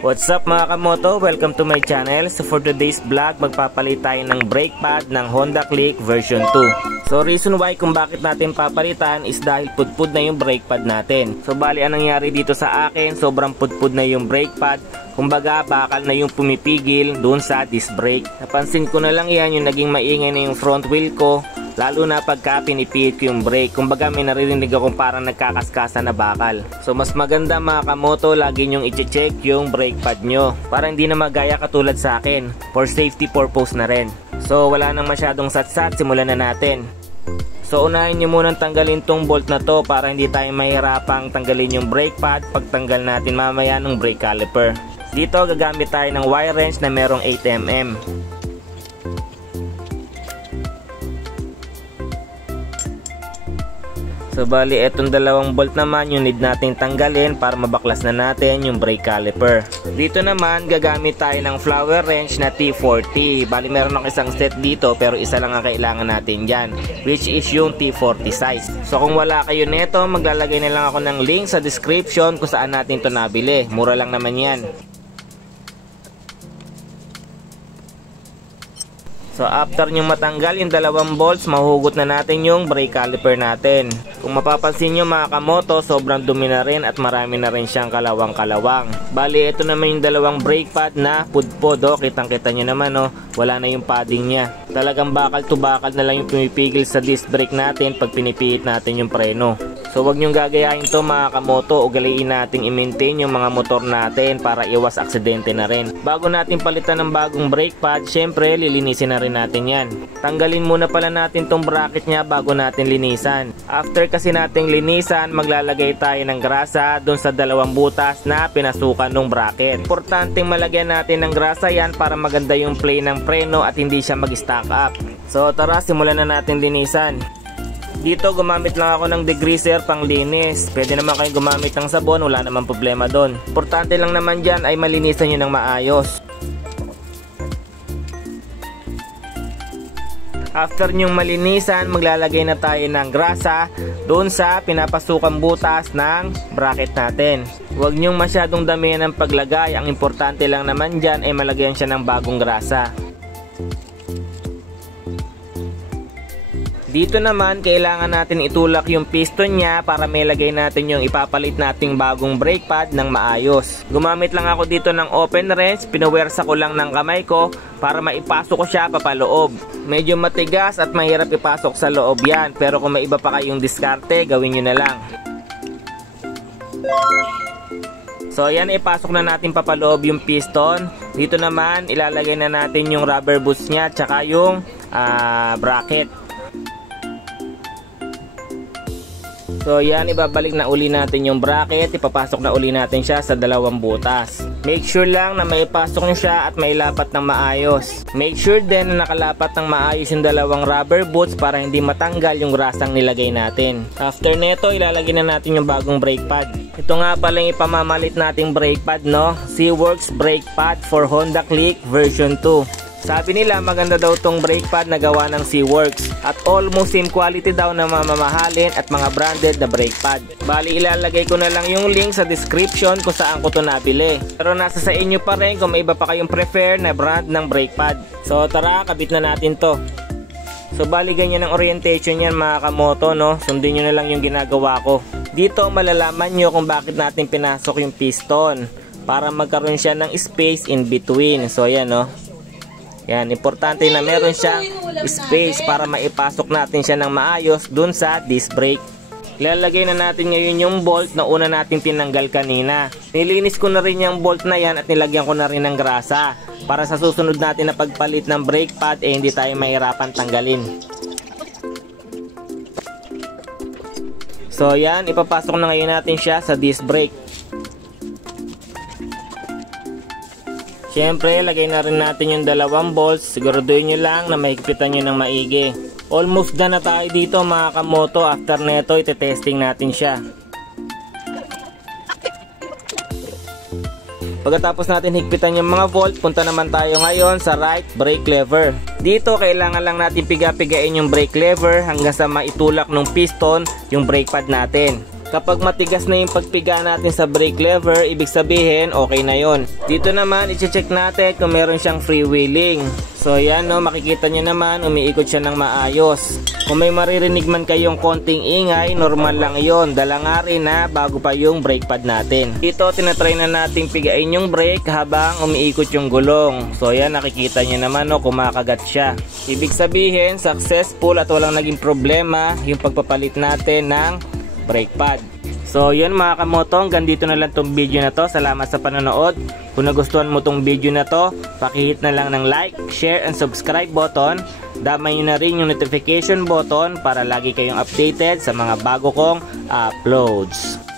What's up mga kamoto? Welcome to my channel. So for today's vlog, magpapalit tayo ng brake pad ng Honda Click version 2. So reason why kung bakit natin papalitan is dahil pudpud na yung brake pad natin. So bali ang nangyari dito sa akin, sobrang pudpud na yung brake pad. Kumbaga bakal na yung pumipigil doon sa disc brake. Napansin ko na lang yan, yung naging maingay na yung front wheel ko. Lalo na pagka pinipihit ko yung brake. Kumbaga may naririnig akong parang nagkakaskasa na bakal. So mas maganda mga kamoto, lagi nyong i-check yung brake pad nyo para hindi na magaya katulad sa akin. For safety purpose na rin. So wala nang masyadong satsat, simulan na natin. So unahin nyo munang tanggalin tong bolt na to para hindi tayo mahirapang tanggalin yung brake pad pagtanggal natin mamaya ng brake caliper. Dito gagamit tayo ng wire wrench na merong 8mm. So bali etong dalawang bolt naman yung need nating tanggalin para mabaklas na natin yung brake caliper. Dito naman gagamit tayo ng flower wrench na T40. Bali meron ako isang set dito pero isa lang ang kailangan natin dyan, which is yung T40 size. So kung wala kayo neto, maglalagay na lang ako ng link sa description kung saan natin to nabili. Mura lang naman yan. So after nyo matanggal yung dalawang bolts, mahugot na natin yung brake caliper natin. Kung mapapansin nyo mga kamoto, sobrang dumi na rin at marami na rin siyang kalawang-kalawang. Bali ito naman yung dalawang brake pad na pudpod, oh. Kitang-kita nyo naman, oh. Wala na yung padding niya. Talagang bakal to bakal na lang yung pumipigil sa disc brake natin pag pinipihit natin yung preno. So wag nyong gagayahin to mga kamoto, ugaliin natin i-maintain yung mga motor natin para iwas aksidente na rin. Bago natin palitan ng bagong brake pad, syempre lilinisin na rin natin yan. Tanggalin muna pala natin tong bracket nya bago natin linisan. After kasi nating linisan, maglalagay tayo ng grasa dun sa dalawang butas na pinasukan ng bracket. Importanteng malagyan natin ng grasa yan para maganda yung play ng preno at hindi siya mag-stack up. So tara, simulan na natin linisan. Dito gumamit lang ako ng degreaser pang linis. Pwede naman kayo gumamit ng sabon, wala naman problema doon. Importante lang naman dyan ay malinisan nyo ng maayos. After nyong malinisan, maglalagay na tayo ng grasa doon sa pinapasukang butas ng bracket natin. Huwag nyong masyadong damihan ng paglagay. Ang importante lang naman dyan ay malagyan siya ng bagong grasa. Dito naman, kailangan natin itulak yung piston niya para may lagay natin yung ipapalit nating bagong brake pad ng maayos. Gumamit lang ako dito ng open wrench, pinuwersa ko lang ng kamay ko para maipasok ko siya papaloob. Medyo matigas at mahirap ipasok sa loob yan, pero kung may iba pa kayong diskarte, gawin nyo na lang. So yan, ipasok na natin papaloob yung piston. Dito naman, ilalagay na natin yung rubber boots niya tsaka yung bracket. So yan, ibabalik na uli natin yung bracket, ipapasok na uli natin siya sa dalawang butas. Make sure lang na maipasok nyo siya at mailapat ng maayos. Make sure din na nakalapat ng maayos yung dalawang rubber boots para hindi matanggal yung grasang nilagay natin. After neto, ilalagay na natin yung bagong brake pad. Ito nga pala yung ipamamalit nating brake pad, no? SeaWorks brake pad for Honda Click version 2. Sabi nila maganda daw tong brake pad na gawa ng SeaWorks at almost same quality daw na mamahalin at mga branded na brake pad. Bali ilalagay ko na lang yung link sa description kung saan ko to nabili. Pero nasa sa inyo pa rin kung may iba pa kayong prefer na brand ng brake pad. So tara, kabit na natin to. So bali ganyan ang orientation yan mga kamoto, no? Sundin nyo na lang yung ginagawa ko. Dito malalaman nyo kung bakit natin pinasok yung piston para magkaroon siya ng space in between. So yan, no? Yan, importante na meron siyang space para maipasok natin siya ng maayos dun sa disc brake. Ilalagay na natin ngayon yung bolt na una natin tinanggal kanina. Nilinis ko na rin yung bolt na yan at nilagyan ko na rin ng grasa para sa susunod natin na pagpalit ng brake pad hindi tayo mahirapan tanggalin. So yan, ipapasok na ngayon natin siya sa disc brake. Siyempre, lagay na rin natin yung dalawang bolts. Siguraduhin nyo lang na mahigpitan nyo ng maigi. Almost done na tayo dito mga kamoto. After neto, ite-testing natin siya. Pagkatapos natin higpitan yung mga bolt, punta naman tayo ngayon sa right brake lever. Dito, kailangan lang natin piga-pigain yung brake lever hanggang sa maitulak ng piston yung brake pad natin. Kapag matigas na yung pagpiga natin sa brake lever, ibig sabihin okay na yon. Dito naman i-check natin kung meron siyang freewheeling. So yan no, makikita nyo naman umiikot siya ng maayos. Kung may maririnig man kayong konting ingay, normal lang yon. Dalangarin na bago pa yung brake pad natin. Dito tinatry na nating pigain yung brake habang umiikot yung gulong. So yan, nakikita nyo naman no, kumakagat siya. Ibig sabihin successful at walang naging problema yung pagpapalit natin ng brake pad. So yun mga kamoto, hanggang dito na lang tong video na to. Salamat sa panonood. Kung nagustuhan mo tong video na to, pakihit na lang ng like, share, and subscribe button. Damay nyo na rin yung notification button para lagi kayong updated sa mga bago kong uploads.